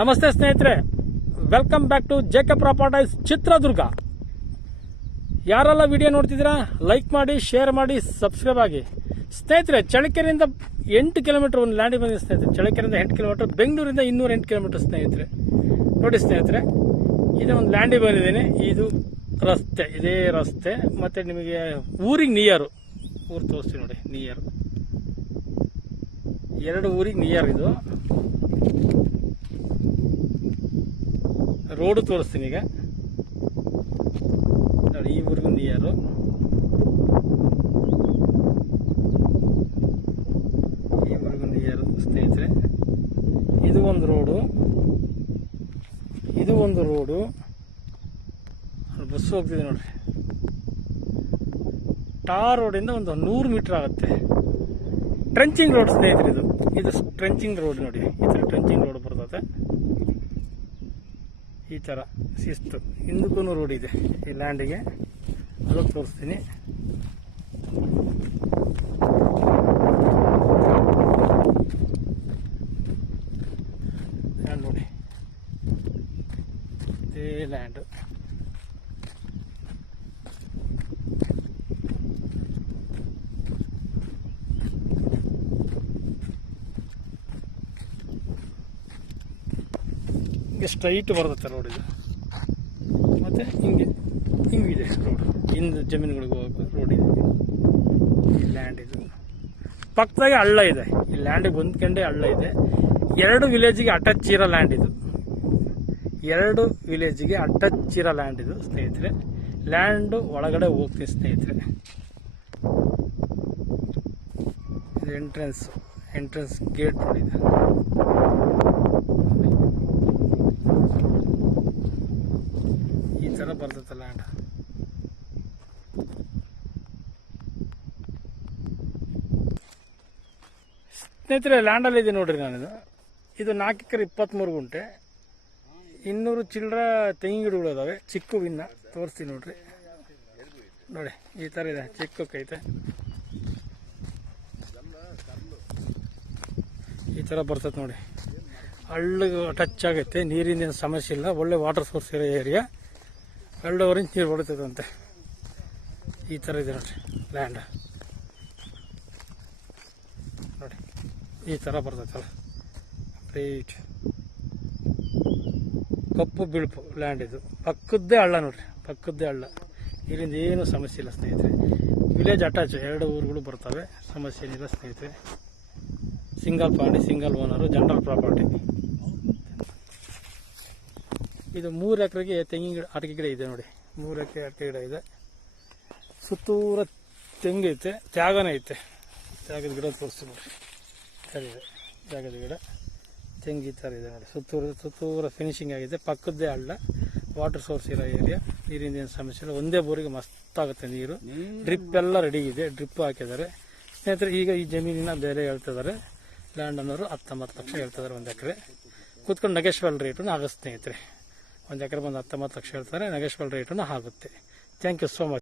ನಮಸ್ತೆ ಸ್ನೇಹಿತರೆ, welcome back to JK properties Chitradurga. ಯಾರೆಲ್ಲ ವಿಡಿಯೋ ನೋಡ್ತಿದ್ದೀರಾ ಲೈಕ್ ಮಾಡಿ, ಶೇರ್ ಮಾಡಿ, ಸಬ್ಸ್ಕ್ರೈಬ್ ಆಗಿ. ಸ್ನೇಹಿತರೆ, ಚಳ್ಳಕೆರೆಯಿಂದ 8 ಕಿಲೋಮೀಟರ್ ಒಂದು ಲ್ಯಾಂಡಿಗೆ ಬಂದಿದೆ ಸ್ನೇಹಿತರೆ. ಚಳ್ಳಕೆರೆಯಿಂದ 8 ಕಿಲೋಮೀಟರ್, ಬೆಂಗಳೂರಿಂದ 208 ಕಿಲೋಮೀಟರ್ ಸ್ನೇಹಿತರೆ. ನೋಡಿ ಸ್ನೇಹಿತರೆ, ಇದೇ ಒಂದು ಲ್ಯಾಂಡಿಗೆ ಬಂದಿದ್ದೀನಿ. ಇದು ರಸ್ತೆ, ಇದೇ ರಸ್ತೆ. ಮತ್ತೆ ನಿಮಗೆ ಊರಿಗೆ ನಿಯರು, ಊರು ತೋರಿಸ್ತೀನಿ ನೋಡಿ. ನಿಯರು 2 ಊರಿಗೆ ನಿಯರ್. ಇದು ರೋಡು ತೋರಿಸ್ತೀನಿ ಈಗ ನೋಡಿ. ಈ ಊರಿಗೂ ನಿಯರು, ಈ ಊರಿಗೂ ನಿಯರು ಸ್ನೇಹಿತರೆ. ಇದು ಒಂದು ರೋಡು, ಇದು ಒಂದು ರೋಡು. ಅಲ್ಲಿ ಬಸ್ ಹೋಗ್ತಿದೆ ನೋಡ್ರಿ. ಟಾರ್ ರೋಡಿಂದ ಒಂದು 100 ಮೀಟರ್ ಆಗುತ್ತೆ. ಟ್ರೆಂಚಿಂಗ್ ರೋಡ್ ಸ್ನೇಹಿತರೆ. ಇದು ಟ್ರೆಂಚಿಂಗ್ ರೋಡ್ ನೋಡಿ. ಈ ಥರ ಟ್ರೆಂಚಿಂಗ್ ರೋಡ್ ಬರ್ತದೆ. ಈ ಥರ ಶಿಸ್ತು ಹಿಂದಕ್ಕೂ ರೋಡ್ ಇದೆ ಈ ಲ್ಯಾಂಡಿಗೆ. ಅದಕ್ಕೆ ತೋರಿಸ್ತೀನಿ. ನೋಡಿ, ಇದೇ ಲ್ಯಾಂಡು. ಸ್ಟ್ರೈಟ್ ಬರುತ್ತೆ ರೋಡ್ ಇದು. ಮತ್ತೆ ಹಿಂಗಿದೆ ರೋಡ್. ಹಿಂದೆ ಜಮೀನುಗಳಿಗೆ ಹೋಗೋ ರೋಡ್ ಇದೆ. ಈ ಲ್ಯಾಂಡ್ ಇದು ಪಕ್ಕದಾಗೆ ಹಳ್ಳ ಇದೆ. ಈ ಲ್ಯಾಂಡಿಗೆ ಹೊಂದ್ಕೊಂಡೇ ಹಳ್ಳ ಇದೆ. 2 ವಿಲೇಜಿಗೆ ಅಟ್ಯಾಚ್ ಇರೋ ಲ್ಯಾಂಡ್ ಇದು. 2 ವಿಲೇಜಿಗೆ ಅಟ್ಯಾಚ್ ಇರೋ ಲ್ಯಾಂಡ್ ಇದು ಸ್ನೇಹಿತರೆ. ಲ್ಯಾಂಡ್ ಒಳಗಡೆ ಹೋಗ್ತೀನಿ ಸ್ನೇಹಿತರೆ. ಇದು ಎಂಟ್ರೆನ್ಸ್ ಗೇಟ್ ನೋಡಿದೆ. ಈ ಥರ ಬರ್ತದೆ ಲ್ಯಾಂಡ್. ಸ್ನೇಹಿತರೆ, ಲ್ಯಾಂಡಲ್ಲಿ ಇದೆ ನೋಡ್ರಿ. ನಾನಿದು 4 ಎಕರೆ 23 ಗುಂಟೆ. 200 ಚಿಲ್ಲರ ತೆಂಗಿನ ಗಿಡಗಳು ಇದಾವೆ. ಚಿಕ್ಕ ಇನ್ನ ತೋರಿಸ್ತೀನಿ ನೋಡ್ರಿ. ನೋಡಿ, ಈ ಥರ ಇದೆ. ಚಿಕ್ಕೈತೆ. ಈ ಥರ ಬರ್ತದೆ ನೋಡಿ. ಹಳ್ಳಿಗೆ ಟಚ್ ಆಗೈತೆ. ನೀರಿನ ಸಮಸ್ಯೆ ಇಲ್ಲ. ಒಳ್ಳೆ ವಾಟರ್ ಸೋರ್ಸ್ ಇರೋ ಏರಿಯಾ. 2.5 ಇಂಚ್ ನೀರು ಹೊಡಿತದಂತೆ. ಈ ಥರ ಇದೆ ನೋಡ್ರಿ ಲ್ಯಾಂಡ್. ನೋಡಿ, ಈ ಥರ ಬರ್ತೈತಲ್ಲ. ರೈಟ್ ಕಪ್ಪು ಬಿಳುಪು ಲ್ಯಾಂಡ್ ಇದು. ಪಕ್ಕದ್ದೇ ಹಳ್ಳ ನೋಡ್ರಿ, ಪಕ್ಕದ್ದೇ ಹಳ್ಳ. ನೀರಿಂದ ಏನೂ ಸಮಸ್ಯೆ ಇಲ್ಲ ಸ್ನೇಹಿತರೆ. ವಿಲೇಜ್ ಅಟ್ಯಾಚ್, 2 ಊರುಗಳು ಬರ್ತವೆ. ಸಮಸ್ಯೆ ಏನಿಲ್ಲ ಸ್ನೇಹಿತರೆ. Single party, single owner, general property. ಇದು 3 ಎಕರೆಗೆ ತೆಂಗಿನ ಗಿಡ, ಅಡಿಕೆ ಗಿಡ ಇದೆ ನೋಡಿ. 3 ಎಕರೆ ಅಡಿಕೆ ಗಿಡ ಇದೆ. ಸುತ್ತೂರ ತೆಂಗೈತೆ, ತ್ಯಾಗನೇ ಐತೆ. ತ್ಯಾಗದ ಗಿಡ ತೋರಿಸ್ತೀವಿ ನೋಡಿ. ಸರಿ ಇದೆ ತ್ಯಾಗದ ಗಿಡ, ತೆಂಗು ಈ ಥರ ಇದೆ ನೋಡಿ. ಸುತ್ತೂರ ಫಿನಿಶಿಂಗ್ ಆಗಿದೆ. ಪಕ್ಕದ್ದೇ ಹಳ್ಳ, ವಾಟರ್ ಸೋರ್ಸ್ ಇರೋ ಏರಿಯಾ. ನೀರಿನ ಏನು ಸಮಸ್ಯೆ ಇಲ್ಲ. ಒಂದೇ ಬೋರಿಗೆ ಮಸ್ತಾಗುತ್ತೆ ನೀರು. ಡ್ರಿಪ್ ಎಲ್ಲ ರೆಡಿ ಇದೆ. ಡ್ರಿಪ್ ಹಾಕಿದ್ದಾರೆ ಸ್ನೇಹಿತರೆ. ಈಗ ಈ ಜಮೀನಿನ ಬೆಲೆ ಹೇಳ್ತಿದ್ದಾರೆ. ಲ್ಯಾಂಡ್ ಅನ್ನೋರು 19 ಲಕ್ಷ ಹೇಳ್ತಿದ್ದಾರೆ 1 ಎಕರೆ. ಕೂತ್ಕೊಂಡು ನೆಗೆಶ್ವಲ್ ರೇಟನ್ನು ಆಗುತ್ತೆ ಸ್ನೇಹಿತರೆ. 1 ಎಕರೆ ಬಂದು 19 ಲಕ್ಷ ಹೇಳ್ತಾರೆ. ನೆಗೆಶ್ವಲ್ ರೇಟನ್ನು ಆಗುತ್ತೆ. Thank you so much.